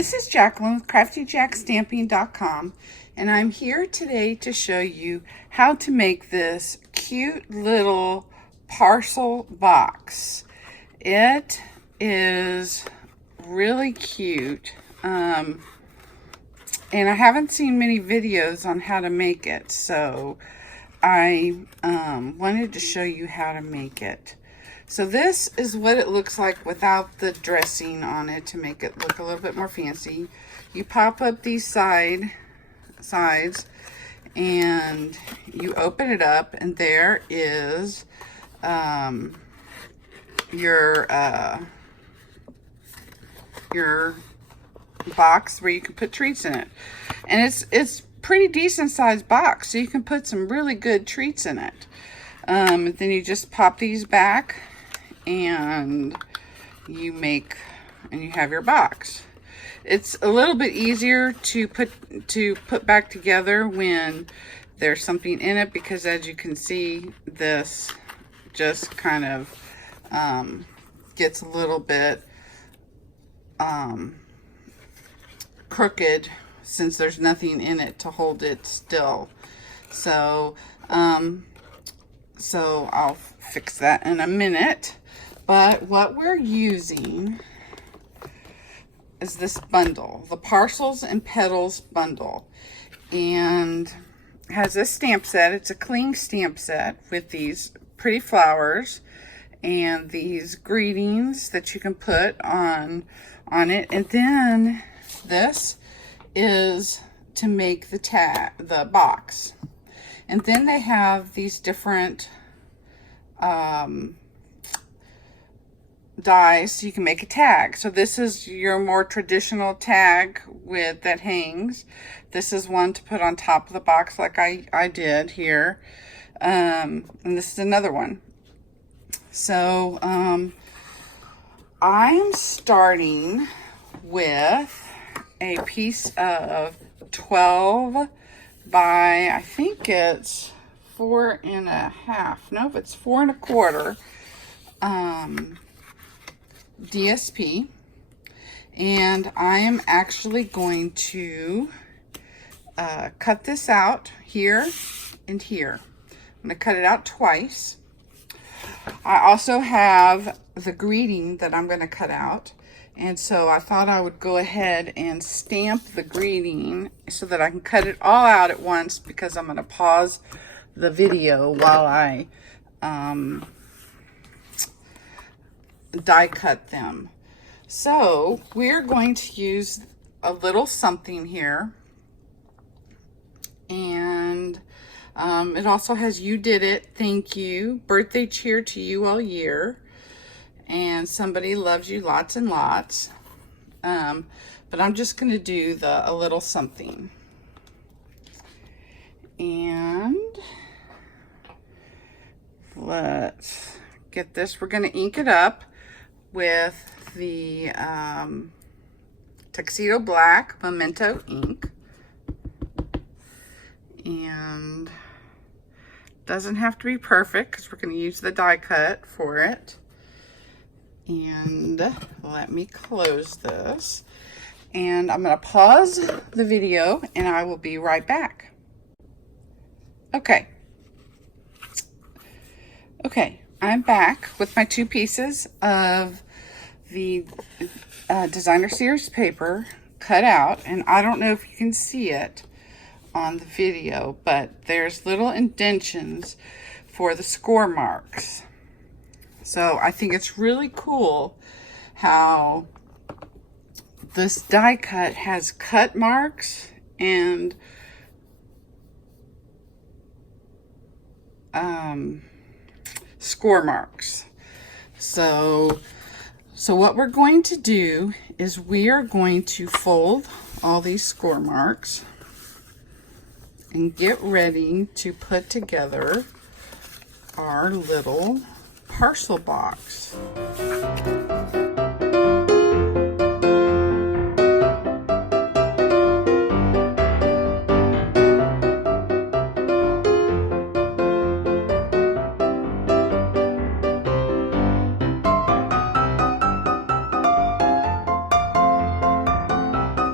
This is Jacqueline with CraftyJackStamping.com, and I'm here today to show you how to make this cute little parcel box. It is really cute, and I haven't seen many videos on how to make it, so I wanted to show you how to make it. So this is what it looks like without the dressing on it to make it look a little bit more fancy. You pop up these sides and you open it up, and there is your box where you can put treats in it. And it's pretty decent sized box, so you can put some really good treats in it. Then you just pop these back and you have your box. It's a little bit easier to put back together when there's something in it, because as you can see, this just kind of gets a little bit crooked since there's nothing in it to hold it still. So I'll fix that in a minute. But what we're using is this bundle, the Parcels and Petals Bundle, and has a stamp set. It's a cling stamp set with these pretty flowers and these greetings that you can put on it. And then this is to make the box. And then they have these different dies so you can make a tag. So this is your more traditional tag that hangs. This is one to put on top of the box like I did here. And this is another one. So I'm starting with a piece of 12 by, I think it's 4.5. No, it's 4 1/4 DSP, and I am actually going to cut this out here and here. I'm going to cut it out twice. I also have the greeting that I'm going to cut out, and so I thought I would go ahead and stamp the greeting so that I can cut it all out at once, because I'm going to pause the video while I die cut them. So we're going to use a little something here, and it also has "You did it, thank you, birthday cheer to you all year," and "somebody loves you lots and lots." But I'm just going to do a little something, and let's get this. We're going to ink it up with the Tuxedo Black Memento ink, and doesn't have to be perfect because we're going to use the die cut for it. And let me close this, and I'm going to pause the video and I will be right back. Okay, I'm back with my 2 pieces of the Designer Series paper cut out, and I don't know if you can see it on the video, but there's little indentions for the score marks. So I think it's really cool how this die cut has cut marks and score marks. So what we're going to do is we are going to fold all these score marks and get ready to put together our little parcel box.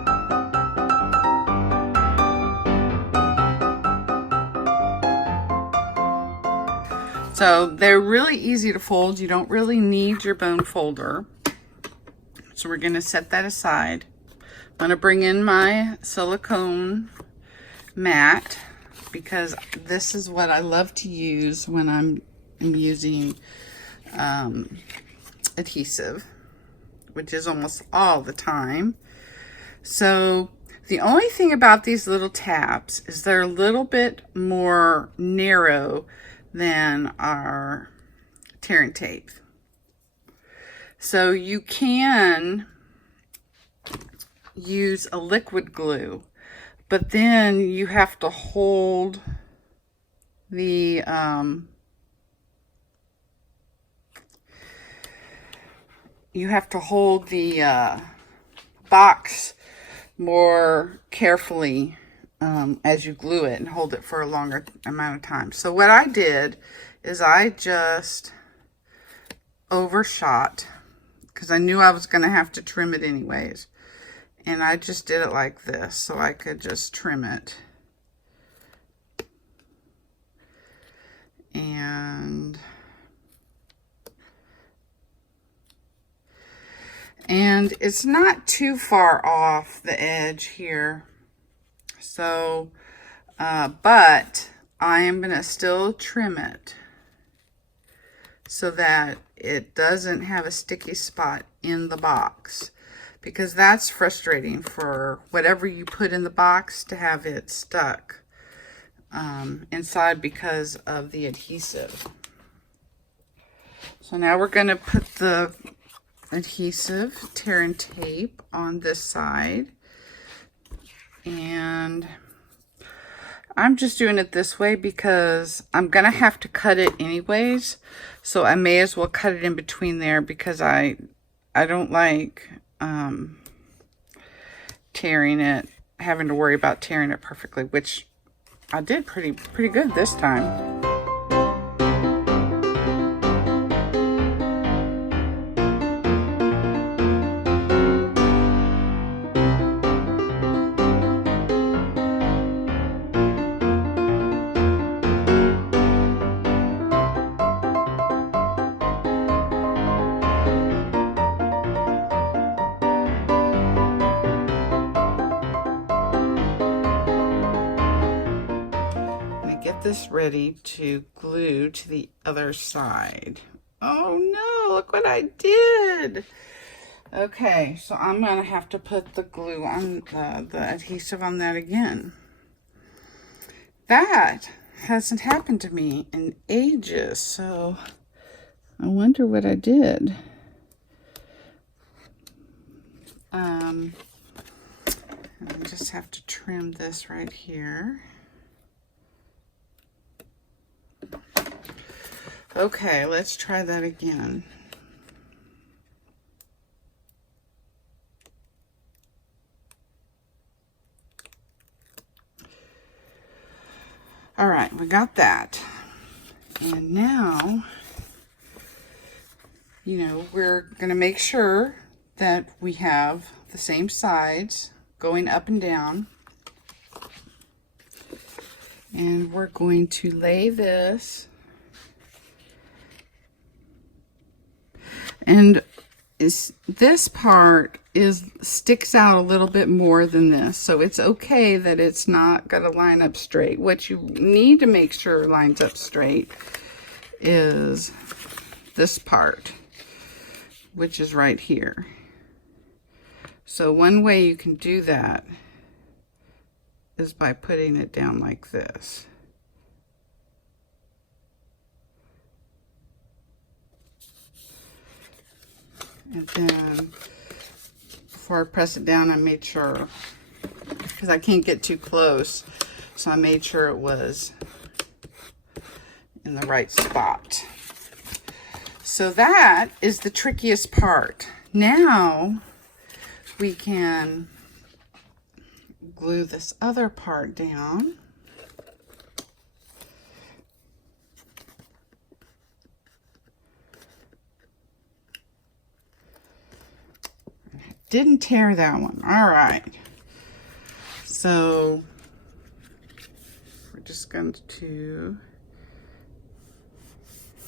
So they're really easy to fold. You don't really need your bone folder. So we're going to set that aside. I'm going to bring in my silicone mat because this is what I love to use when I'm using adhesive, which is almost all the time. So the only thing about these little tabs is they're a little bit more narrow than our tear and tape. So you can use a liquid glue, but then you have to hold the box more carefully as you glue it and hold it for a longer amount of time. So what I did is I just overshot because I knew I was going to have to trim it anyways. And I just did it like this so I could just trim it. And it's not too far off the edge here. So, but I am going to still trim it so that it doesn't have a sticky spot in the box, because that's frustrating for whatever you put in the box to have it stuck inside because of the adhesive. So now we're going to put the adhesive tear and tape on this side, and I'm just doing it this way because I'm gonna have to cut it anyways, so I may as well cut it in between there because I don't like tearing it, having to worry about tearing it perfectly, which I did pretty good this time. Get this ready to glue to the other side. Oh no, look what I did. Okay, so I'm gonna have to put the glue on the adhesive on that again. That hasn't happened to me in ages, so I wonder what I did. I just have to trim this right here. Okay, let's try that again. All right, we got that. And now, we're going to make sure that we have the same sides going up and down. And we're going to lay this. And this part sticks out a little bit more than this, so it's okay that it's not going to line up straight. What you need to make sure lines up straight is this part, which is right here. So one way you can do that is by putting it down like this. And then before I press it down, I made sure, because I can't get too close, so I made sure it was in the right spot. So that is the trickiest part. Now we can glue this other part down. Didn't tear that one. All right. So we're just going to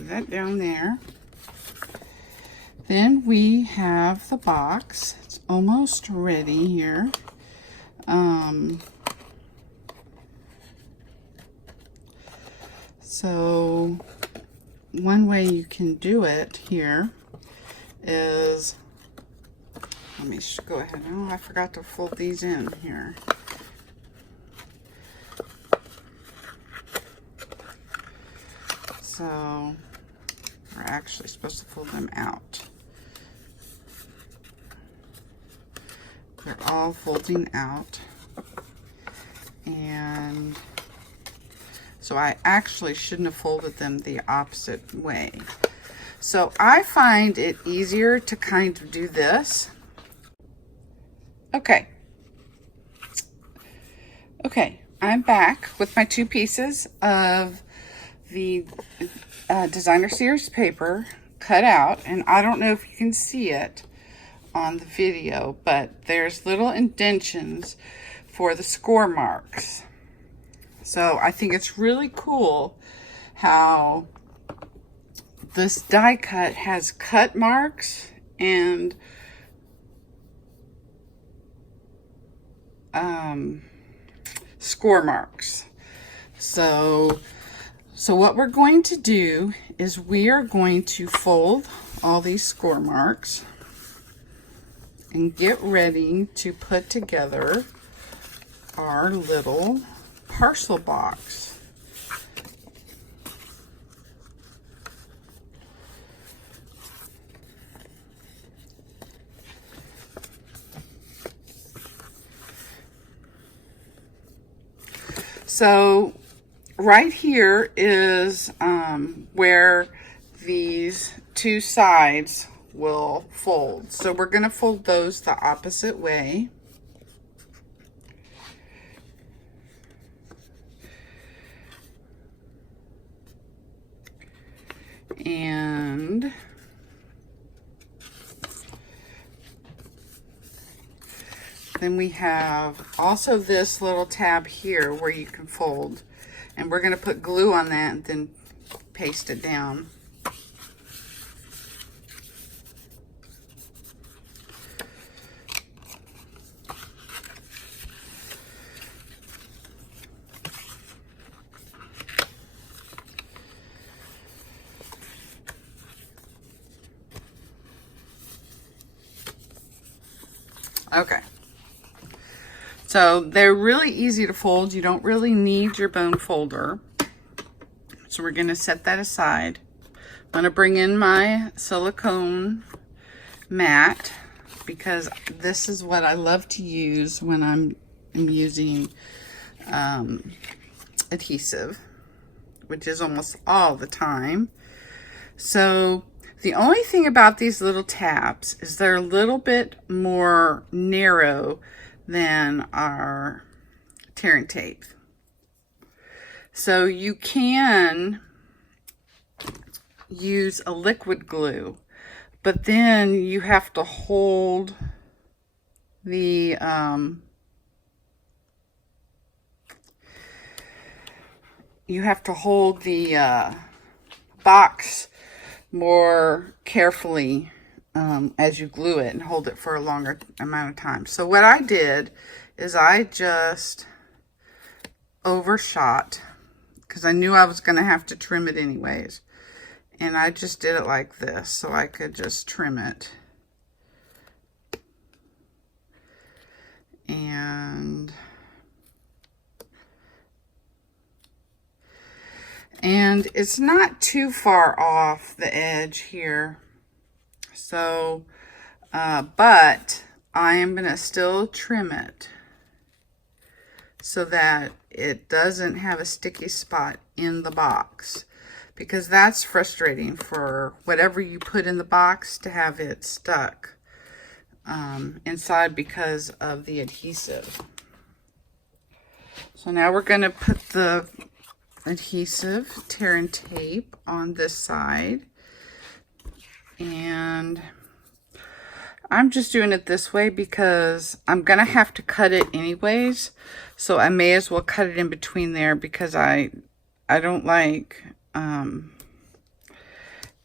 Put that down there. Then we have the box. It's almost ready here. So one way you can do it here is, let me go ahead. Oh, I forgot to fold these in here. So we're actually supposed to fold them out. They're all folding out. And so I actually shouldn't have folded them the opposite way. So I find it easier to kind of do this. Okay, I'm back with my 2 pieces of the designer series paper cut out, and I don't know if you can see it on the video, but there's little indentions for the score marks. So I think it's really cool how this die cut has cut marks and score marks. So what we're going to do is we are going to fold all these score marks and get ready to put together our little parcel box. So right here is where these 2 sides will fold. So we're going to fold those the opposite way. And then we have also this little tab here where you can fold. And we're going to put glue on that and then paste it down. Okay. So they're really easy to fold. You don't really need your bone folder. So we're going to set that aside. I'm going to bring in my silicone mat because this is what I love to use when I'm using adhesive, which is almost all the time. So the only thing about these little tabs is they're a little bit more narrow than our tearing tape. So you can use a liquid glue, but then you have to hold the box more carefully as you glue it and hold it for a longer amount of time. So what I did is I just overshot because I knew I was going to have to trim it anyways. And I just did it like this so I could just trim it. And it's not too far off the edge here. So, but I am going to still trim it so that it doesn't have a sticky spot in the box, because that's frustrating for whatever you put in the box to have it stuck inside because of the adhesive. So now we're going to put the adhesive tearing tape on this side, and I'm just doing it this way because I'm gonna have to cut it anyways, so I may as well cut it in between there because I don't like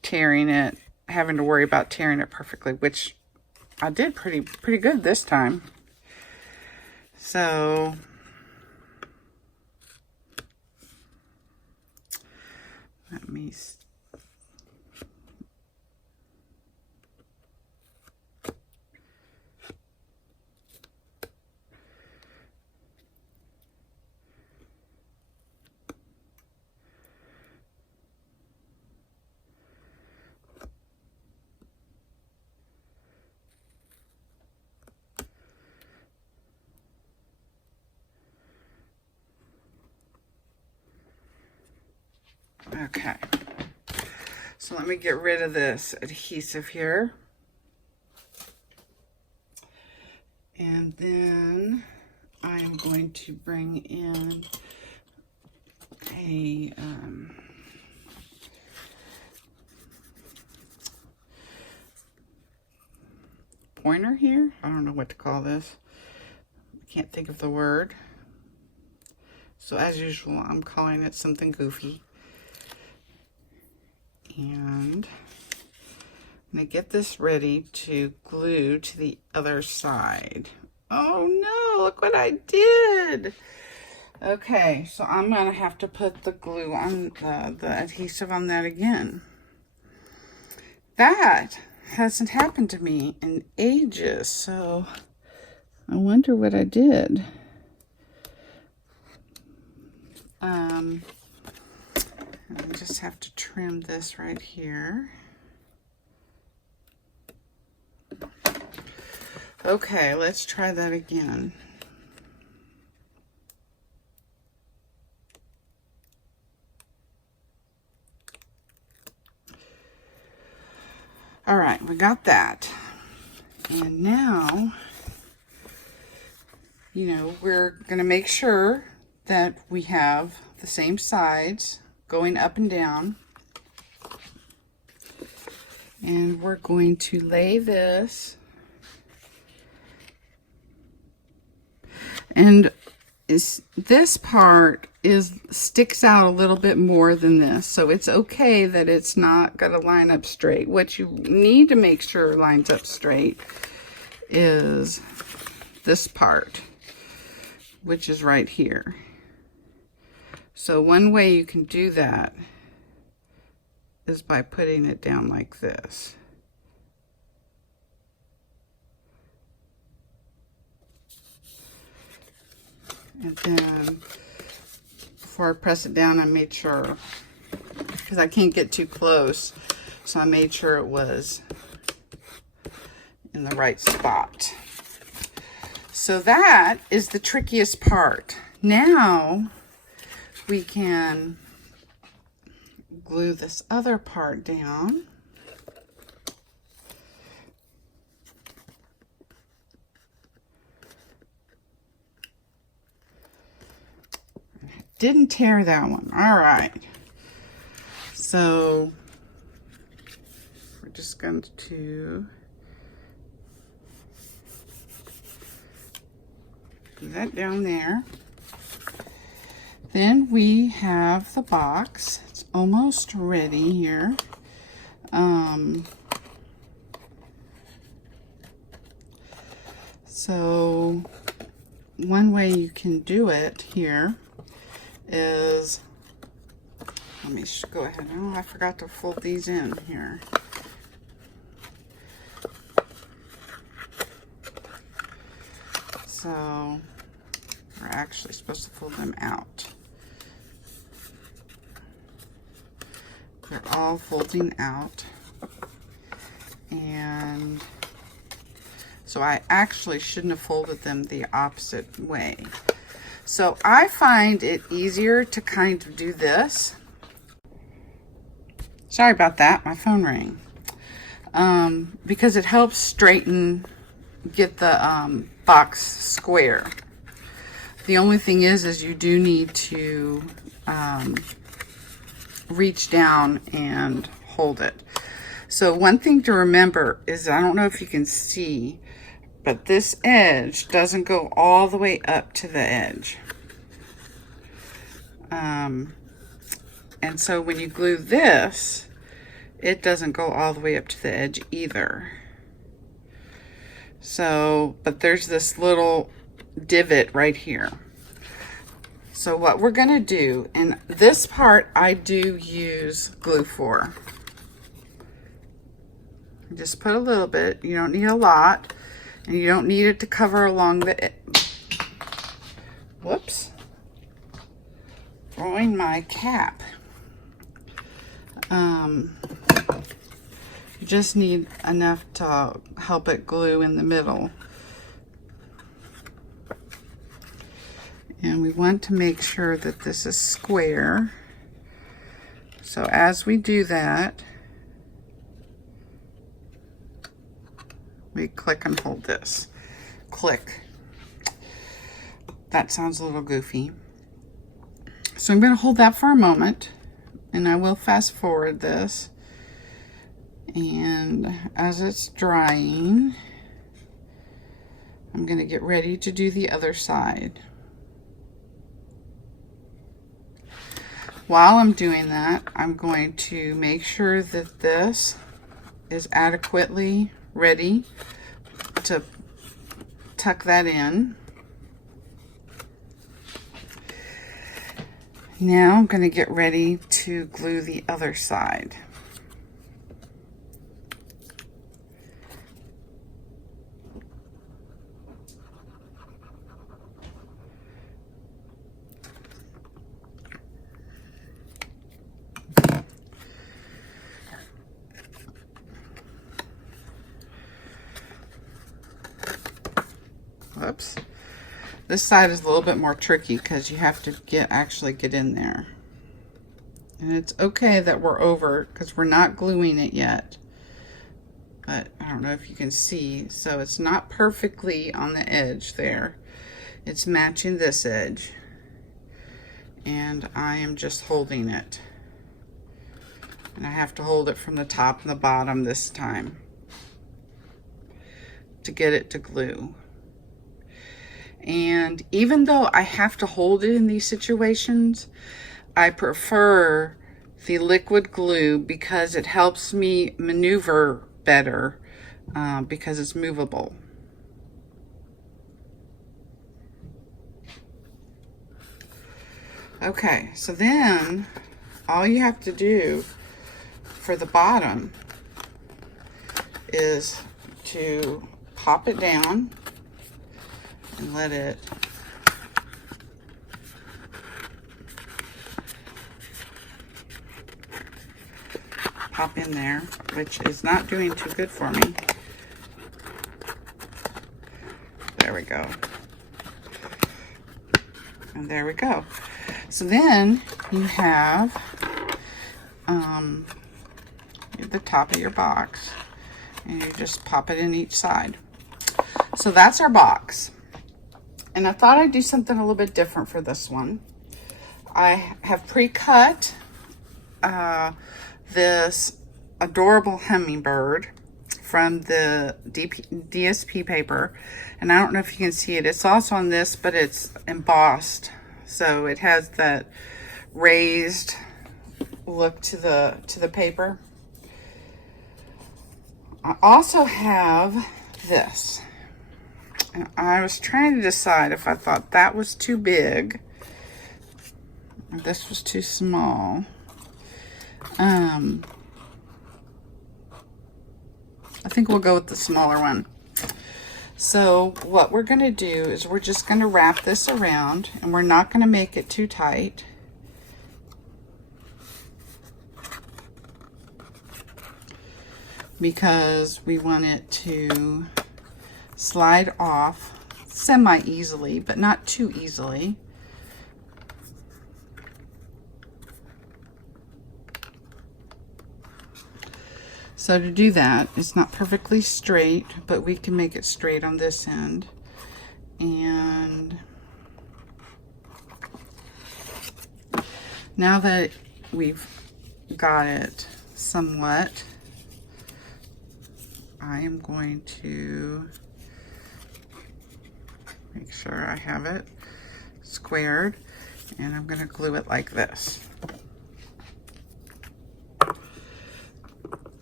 tearing it, having to worry about tearing it perfectly, which I did pretty good this time. So let me okay. So let me get rid of this adhesive here. And then I'm going to bring in a pointer here. I don't know what to call this. I can't think of the word. So as usual, I'm calling it something goofy. And I'm going to get this ready to glue to the other side. Oh no, look what I did. Okay, so I'm going to have to put the glue on, the adhesive on that again. That hasn't happened to me in ages, so I wonder what I did. I just have to trim this right here. Okay, let's try that again. All right, we got that. And now, you know, we're going to make sure that we have the same sides going up and down. And we're going to lay this. And this part sticks out a little bit more than this, so it's okay that it's not going to line up straight. What you need to make sure lines up straight is this part, which is right here. So one way you can do that is by putting it down like this. And then before I press it down, I made sure, because I can't get too close, so I made sure it was in the right spot. So that is the trickiest part. Now we can glue this other part down. Didn't tear that one. All right. So we're just going to do that down there. Then we have the box. It's almost ready here. So one way you can do it here is, let me go ahead. Oh, I forgot to fold these in here. So we're actually supposed to fold them out. They're all folding out. And so I actually shouldn't have folded them the opposite way. So I find it easier to kind of do this. Sorry about that, my phone rang. Because it helps straighten, get the box square. The only thing is you do need to reach down and hold it. So one thing to remember is, I don't know if you can see, but this edge doesn't go all the way up to the edge. And so when you glue this, it doesn't go all the way up to the edge either. So, but there's this little divot right here. So what we're gonna do, and this part I do use glue for. Just put a little bit, you don't need a lot, and you don't need it to cover along the, whoops, throwing my cap. You just need enough to help it glue in the middle. And we want to make sure that this is square. So as we do that, we click and hold this. Click. That sounds a little goofy. So I'm going to hold that for a moment, and I will fast forward this. And as it's drying, I'm going to get ready to do the other side. While I'm doing that, I'm going to make sure that this is adequately ready to tuck that in. Now I'm going to get ready to glue the other side. Whoops. This side is a little bit more tricky because you have to actually get in there. And it's okay that we're over because we're not gluing it yet. But I don't know if you can see. So it's not perfectly on the edge there. It's matching this edge. And I am just holding it. And I have to hold it from the top and the bottom this time to get it to glue. And even though I have to hold it in these situations, I prefer the liquid glue because it helps me maneuver better because it's movable. Okay, so then all you have to do for the bottom is to pop it down and let it pop in there, which is not doing too good for me. There we go. And there we go. So then you have the top of your box, and you just pop it in each side. So that's our box. And I thought I'd do something a little bit different for this one. I have pre-cut this adorable hummingbird from the DSP paper. And I don't know if you can see it. It's also on this, but it's embossed. So it has that raised look to the paper. I also have this. And I was trying to decide if I thought that was too big or this was too small. I think we'll go with the smaller one. So what we're going to do is we're just going to wrap this around, and we're not going to make it too tight. Because we want it to slide off semi-easily, but not too easily. So to do that, it's not perfectly straight, but we can make it straight on this end. And now that we've got it somewhat, I am going to make sure I have it squared, and I'm going to glue it like this.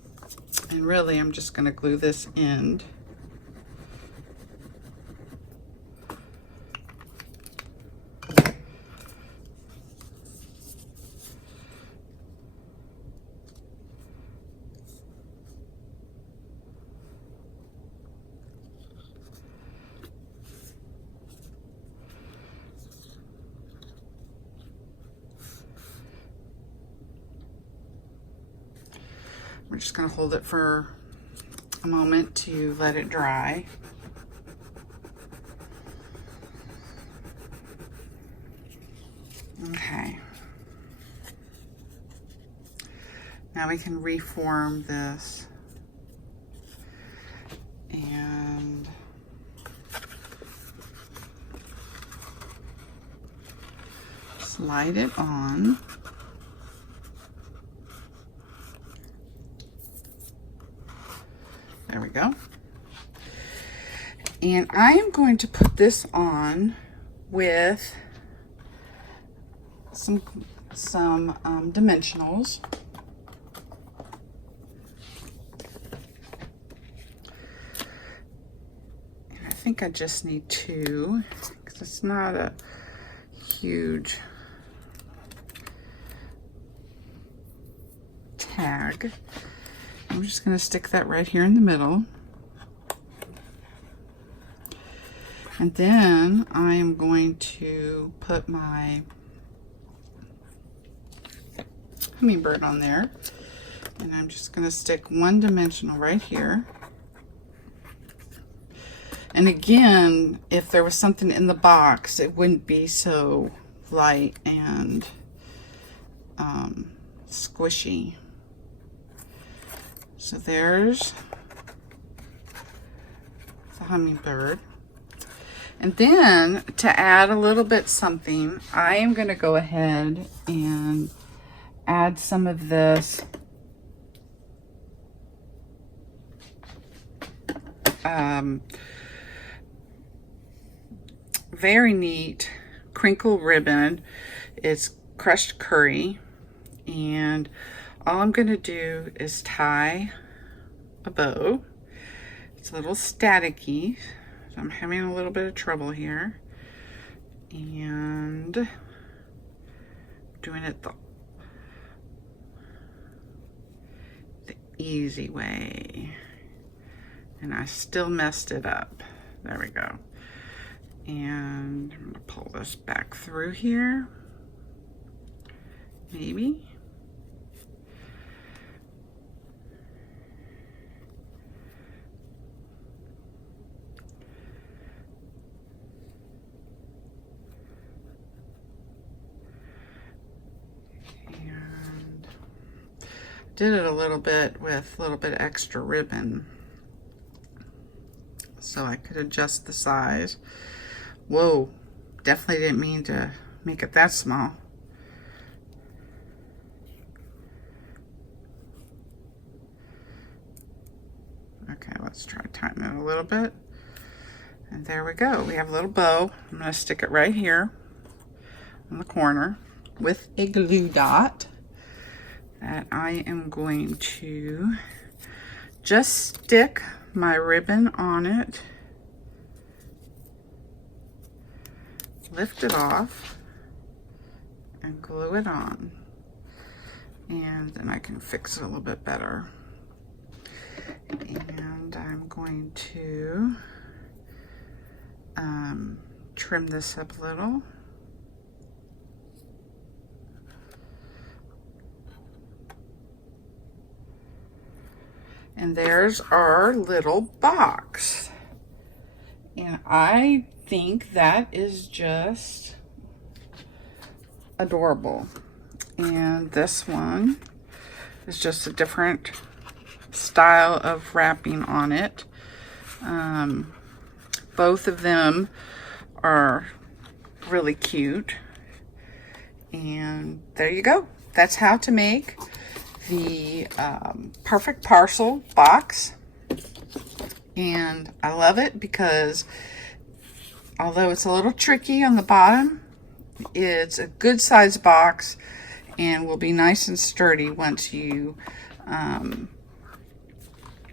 And really, I'm just going to glue this end. We're just going to hold it for a moment to let it dry. Okay. Now we can reform this and slide it on. There we go. And I am going to put this on with some dimensionals. And I think I just need 2 because it's not a huge tag. I'm just going to stick that right here in the middle. And then I am going to put my hummingbird on there. And I'm just going to stick 1 dimensional right here. And again, if there was something in the box, it wouldn't be so light and squishy. So there's the hummingbird. And then to add a little bit something, I am going to go ahead and add some of this very neat crinkle ribbon. It's crushed curry, and all I'm going to do is tie a bow. It's a little staticky, so I'm having a little bit of trouble here, and doing it the easy way, and I still messed it up. There we go. And I'm going to pull this back through here, maybe. And did it a little bit with a little bit extra ribbon so I could adjust the size. Whoa, definitely didn't mean to make it that small. Okay, let's try tighten it a little bit. And there we go. We have a little bow. I'm going to stick it right here on the corner with a glue dot that I am going to just stick my ribbon on it, lift it off, and glue it on. And then I can fix it a little bit better. And I'm going to trim this up a little. And there's our little box. And I think that is just adorable. And this one is just a different style of wrapping on it. Both of them are really cute. And there you go. That's how to make the Perfect Parcel Box. And I love it because although it's a little tricky on the bottom, it's a good size box and will be nice and sturdy once you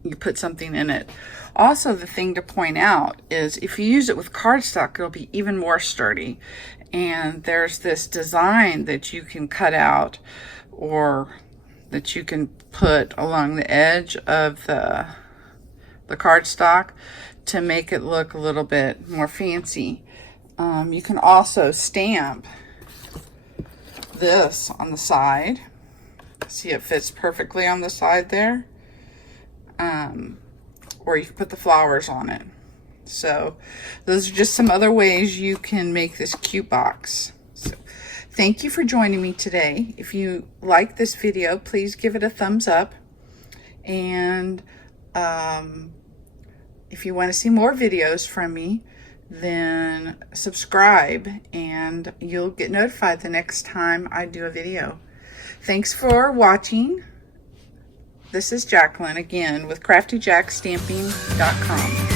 you put something in it. Also, the thing to point out is if you use it with cardstock, it'll be even more sturdy. And there's this design that you can cut out or that you can put along the edge of the cardstock to make it look a little bit more fancy. You can also stamp this on the side. See, it fits perfectly on the side there. Or you can put the flowers on it. So those are just some other ways you can make this cute box. So thank you for joining me today. If you like this video, please give it a thumbs up. And if you want to see more videos from me, then subscribe and you'll get notified the next time I do a video. Thanks for watching. This is Jacqueline again with CraftyJackStamping.com.